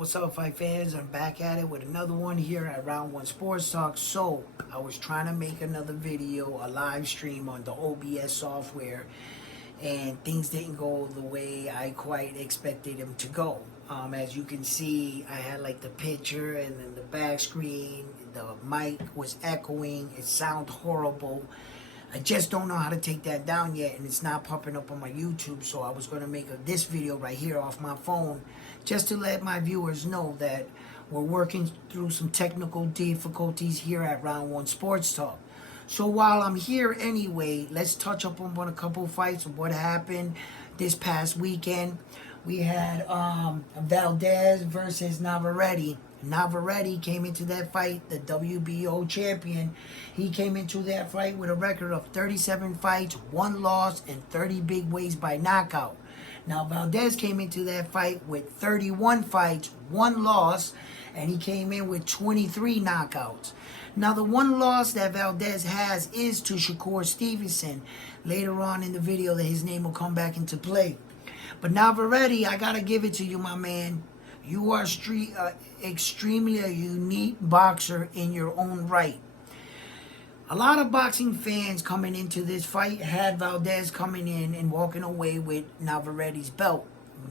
What's up, fight fans? I'm back at it with another one here at Round 1 Sports Talk. So, I was trying to make another video, a live stream on the OBS software, and things didn't go the way I quite expected them to go. As you can see, I had like the picture and then the back screen, the mic was echoing, it sounded horrible. I just don't know how to take that down yet, and it's not popping up on my YouTube, so I was going to make this video right here off my phone just to let my viewers know that we're working through some technical difficulties here at Round 1 Sports Talk. So while I'm here anyway, let's touch up on a couple fights of what happened this past weekend. We had Valdez versus Navarette. Navarette came into that fight, the WBO champion. He came into that fight with a record of 37 fights, 1 loss, and 30 big ways by knockout. Now, Valdez came into that fight with 31 fights, 1 loss, and he came in with 23 knockouts. Now, the one loss that Valdez has is to Shakur Stevenson. Later on in the video, that his name will come back into play. But Navarette, I got to give it to you, my man. You are extremely a unique boxer in your own right. A lot of boxing fans coming into this fight had Valdez coming in and walking away with Navarette's belt.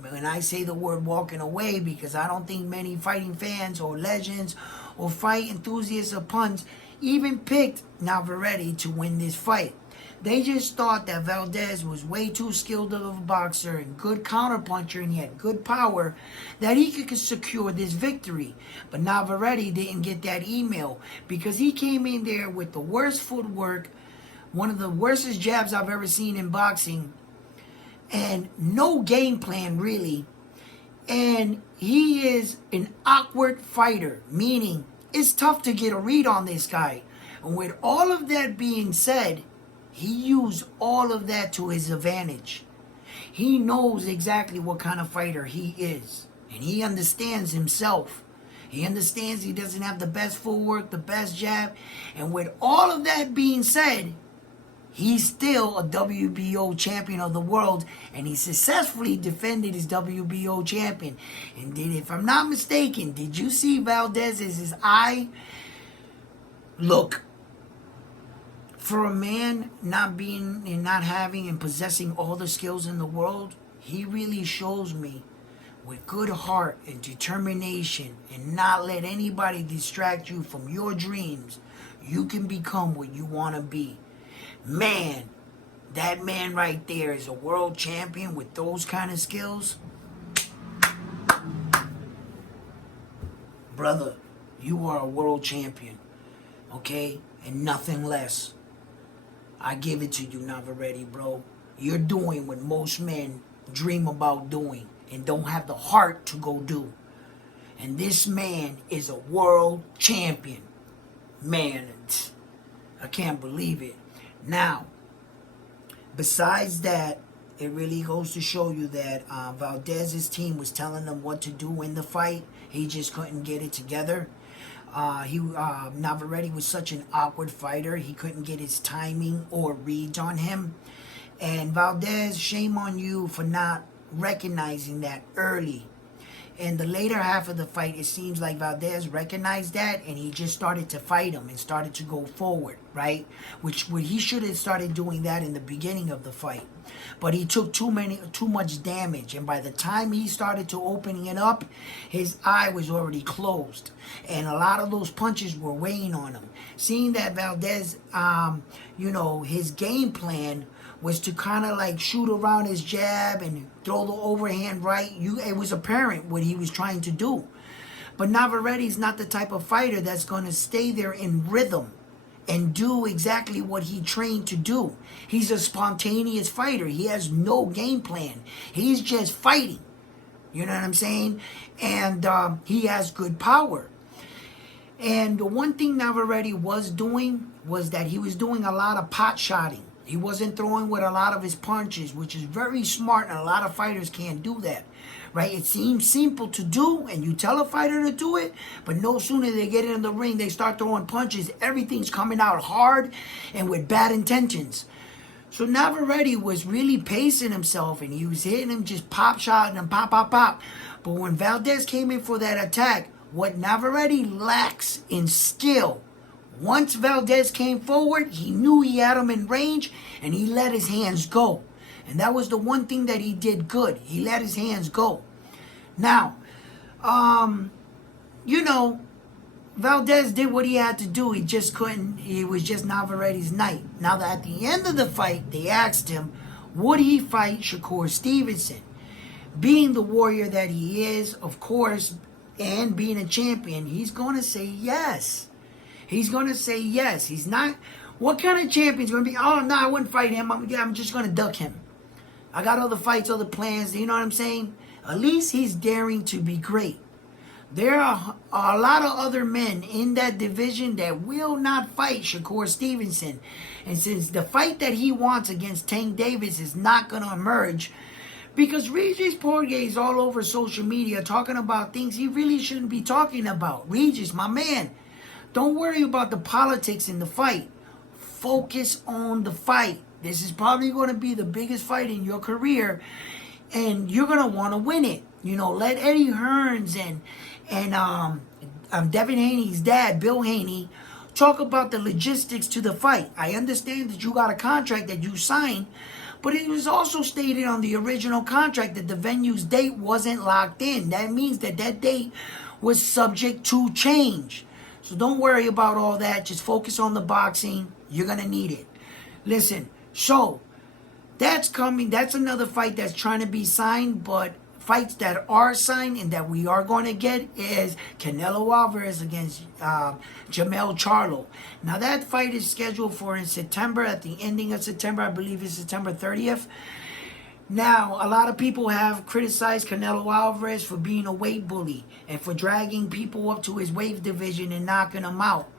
And I say the word walking away because I don't think many fighting fans or legends or fight enthusiasts or punts even picked Navarette to win this fight. They just thought that Valdez was way too skilled of a boxer and good counterpuncher, and he had good power, that he could secure this victory. But Navarette didn't get that email because he came in there with the worst footwork, one of the worstest jabs I've ever seen in boxing, and no game plan really. And he is an awkward fighter, meaning it's tough to get a read on this guy. And with all of that being said, he used all of that to his advantage. He knows exactly what kind of fighter he is. And he understands himself. He understands he doesn't have the best footwork, the best jab. And with all of that being said, he's still a WBO champion of the world. And he successfully defended his WBO champion. And if I'm not mistaken, did you see Valdez's eye? Look. For a man not being and not having and possessing all the skills in the world, he really shows me with good heart and determination and not let anybody distract you from your dreams. You can become what you want to be. Man, that man right there is a world champion with those kind of skills. Brother, you are a world champion, okay? And nothing less. I give it to you, Navarette, bro. You're doing what most men dream about doing and don't have the heart to go do. And this man is a world champion. Man, I can't believe it. Now, besides that, it really goes to show you that Valdez's team was telling him what to do in the fight. He just couldn't get it together. Navarette was such an awkward fighter. He couldn't get his timing or reads on him. And Valdez, shame on you for not recognizing that early. In the later half of the fight, it seems like Valdez recognized that, and he just started to fight him and started to go forward, right? Which he should have started doing that in the beginning of the fight. But he took too much damage, and by the time he started to opening it up, his eye was already closed, and a lot of those punches were weighing on him. Seeing that Valdez, his game plan was to kind of like shoot around his jab and throw the overhand right. It was apparent what he was trying to do. But Navarette's not the type of fighter that's going to stay there in rhythm and do exactly what he trained to do. He's a spontaneous fighter. He has no game plan. He's just fighting. You know what I'm saying? And he has good power. And the one thing Navarette was doing was that he was doing a lot of pot shotting. He wasn't throwing with a lot of his punches, which is very smart, and a lot of fighters can't do that, right? It seems simple to do, and you tell a fighter to do it, but no sooner they get in the ring, they start throwing punches. Everything's coming out hard and with bad intentions. So Navarette was really pacing himself, and he was hitting him, just pop shotting him, pop, pop, pop. But when Valdez came in for that attack, what Navarette lacks in skill, once Valdez came forward, he knew he had him in range, and he let his hands go. And that was the one thing that he did good. He let his hands go. Now, you know, Valdez did what he had to do. He just couldn't. He was just Navarette's night. Now, that at the end of the fight, they asked him, would he fight Shakur Stevenson? Being the warrior that he is, of course, and being a champion, he's going to say yes. He's going to say yes. He's not... What kind of champion's going to be, oh, no, I wouldn't fight him. I'm just going to duck him. I got other fights, other plans. You know what I'm saying? At least he's daring to be great. There are a lot of other men in that division that will not fight Shakur Stevenson. And since the fight that he wants against Tank Davis is not going to emerge, because Regis Poirier is all over social media talking about things he really shouldn't be talking about. Regis, my man, don't worry about the politics in the fight. Focus on the fight. This is probably going to be the biggest fight in your career, and you're going to want to win it. You know, let Eddie Hearns and Devin Haney's dad, Bill Haney, talk about the logistics to the fight. I understand that you got a contract that you signed, but it was also stated on the original contract that the venue's date wasn't locked in. That means that that date was subject to change. So don't worry about all that. Just focus on the boxing. You're going to need it. Listen, so that's coming. That's another fight that's trying to be signed, but fights that are signed and that we are going to get is Canelo Alvarez against Jermell Charlo. Now that fight is scheduled for in September, at the ending of September. I believe it's September 30th. Now, a lot of people have criticized Canelo Alvarez for being a weight bully and for dragging people up to his weight division and knocking them out.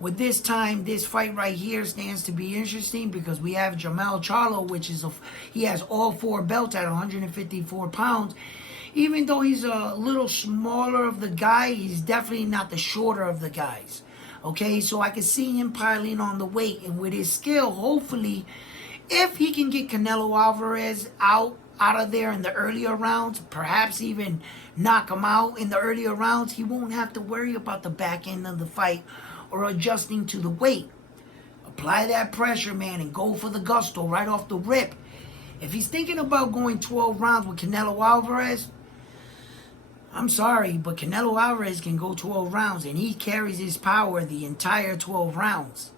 With this time, this fight right here stands to be interesting because we have Jermell Charlo, which is he has all 4 belts at 154 pounds. Even though he's a little smaller of the guy, he's definitely not the shorter of the guys. Okay, so I can see him piling on the weight, and with his skill, hopefully, if he can get Canelo Alvarez out of there in the earlier rounds, perhaps even knock him out in the earlier rounds, he won't have to worry about the back end of the fight or adjusting to the weight. Apply that pressure, man, and go for the gusto right off the rip. If he's thinking about going 12 rounds with Canelo Alvarez, I'm sorry, but Canelo Alvarez can go 12 rounds, and he carries his power the entire 12 rounds.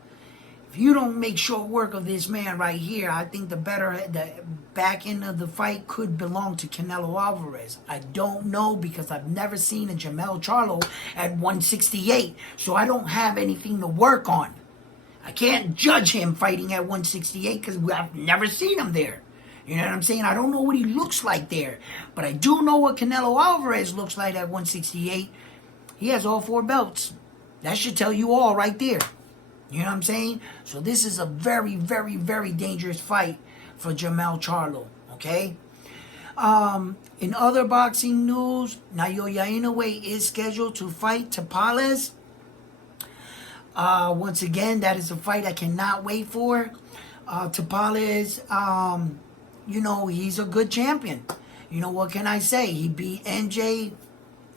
If you don't make short work of this man right here, I think the back end of the fight could belong to Canelo Alvarez. I don't know because I've never seen a Jermell Charlo at 168, so I don't have anything to work on. I can't judge him fighting at 168 because I've never seen him there. You know what I'm saying? I don't know what he looks like there, but I do know what Canelo Alvarez looks like at 168. He has all 4 belts. That should tell you all right there. You know what I'm saying? So this is a very, very, very dangerous fight for Jermell Charlo, okay? In other boxing news, Naoya Inoue is scheduled to fight Tapales. Once again, that is a fight I cannot wait for. Tapales, you know, he's a good champion. You know, what can I say? He beat NJ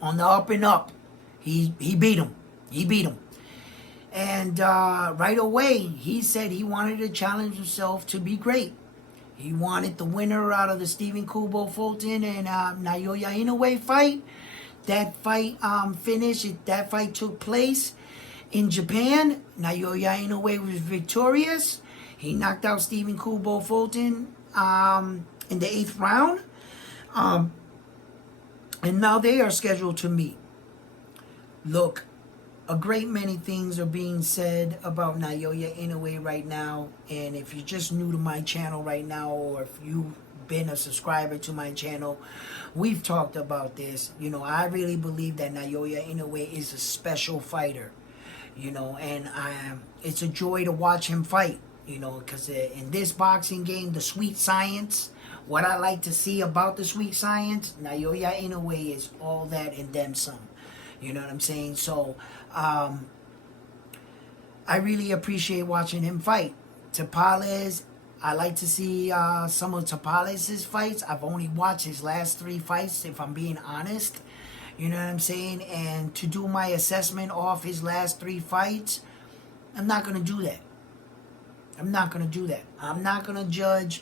on the up and up. He beat him. He beat him. And right away, he said he wanted to challenge himself to be great. He wanted the winner out of the Stephen Kubo Fulton and Naoya Inoue fight. That fight finished. That fight took place in Japan. Naoya Inoue was victorious. He knocked out Stephen Kubo Fulton in the 8th round. And now they are scheduled to meet. Look, a great many things are being said about Naoya Inoue right now, and if you're just new to my channel right now, or if you've been a subscriber to my channel, we've talked about this. You know, I really believe that Naoya Inoue is a special fighter, you know, and it's a joy to watch him fight, you know, because in this boxing game, the sweet science, what I like to see about the sweet science, Naoya Inoue is all that and then some. You know what I'm saying? So, I really appreciate watching him fight. Tapales, I like to see some of Tapales' fights. I've only watched his last 3 fights, if I'm being honest. You know what I'm saying? And to do my assessment off his last 3 fights, I'm not going to do that. I'm not going to do that. I'm not going to judge,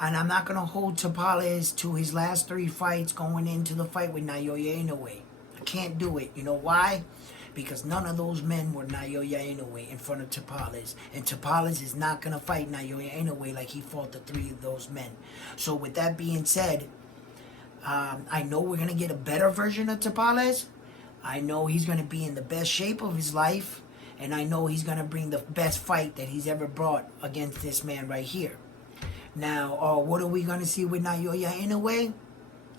and I'm not going to hold Tapales to his last 3 fights going into the fight with Naoya Inoue. I can't do it. You know why? Because none of those men were Naoya Inoue in front of Tapales. And Tapales is not going to fight Naoya Inoue like he fought the 3 of those men. So with that being said, I know we're going to get a better version of Tapales. I know he's going to be in the best shape of his life. And I know he's going to bring the best fight that he's ever brought against this man right here. Now, what are we going to see with Naoya Inoue?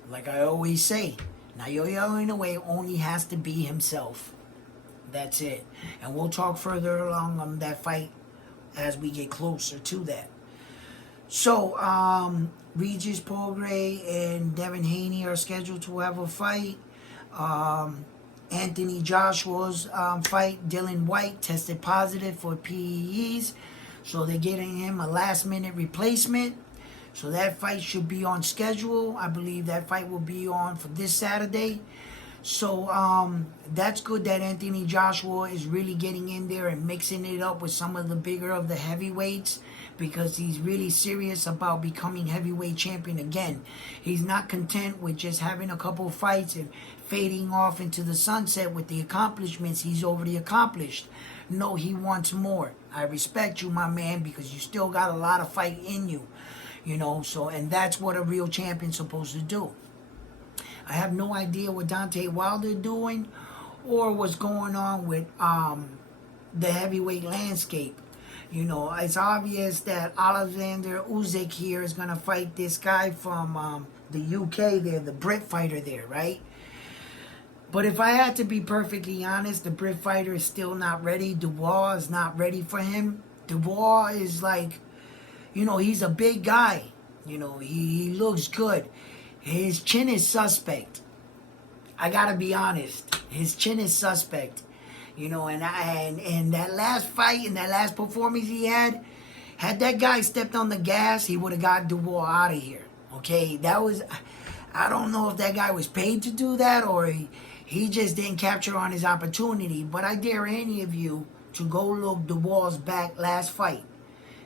Like I always say, Naoya Inoue only has to be himself. That's it. And we'll talk further along on that fight as we get closer to that. So, Regis Prograis and Devin Haney are scheduled to have a fight. Anthony Joshua's fight, Dylan White, tested positive for PEDs. So they're getting him a last-minute replacement. So that fight should be on schedule. I believe that fight will be on for this Saturday. So that's good that Anthony Joshua is really getting in there and mixing it up with some of the bigger of the heavyweights, because he's really serious about becoming heavyweight champion again. He's not content with just having a couple fights and fading off into the sunset with the accomplishments he's already accomplished. No, he wants more. I respect you, my man, because you still got a lot of fight in you. You know, so, and that's what a real champion's supposed to do. I have no idea what Deontay Wilder doing or what's going on with the heavyweight landscape. You know, it's obvious that Alexander Usyk here is going to fight this guy from the UK there, the Brit fighter there, right? But if I had to be perfectly honest, the Brit fighter is still not ready. Dubois is not ready for him. Dubois is like, you know, he's a big guy. You know, he looks good. His chin is suspect. I gotta be honest. His chin is suspect. You know, and that last fight and that last performance he had that guy stepped on the gas, he would have got Dubois out of here. Okay, that was, I don't know if that guy was paid to do that or he just didn't capture on his opportunity. But I dare any of you to go look Dubois' back last fight,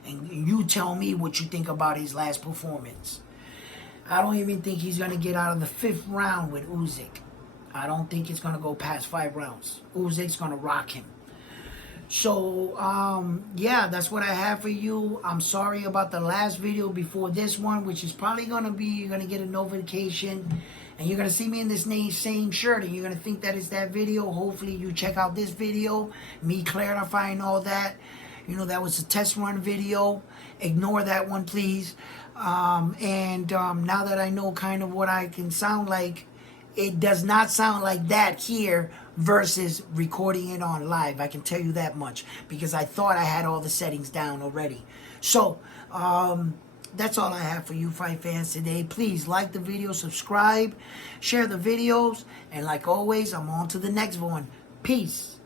and you tell me what you think about his last performance. I don't even think he's going to get out of the 5th round with Usyk. I don't think it's going to go past 5 rounds. Usyk's going to rock him. So, yeah, that's what I have for you. I'm sorry about the last video before this one, which is probably going to be, you're going to get a notification, and you're going to see me in this same shirt, and you're going to think that it's that video. Hopefully you check out this video, me clarifying all that. You know, that was a test run video. Ignore that one, please. Now that I know kind of what I can sound like, it does not sound like that here versus recording it on live. I can tell you that much, because I thought I had all the settings down already. So, that's all I have for you fight fans today. Please like the video, subscribe, share the videos, and like always, I'm on to the next one. Peace.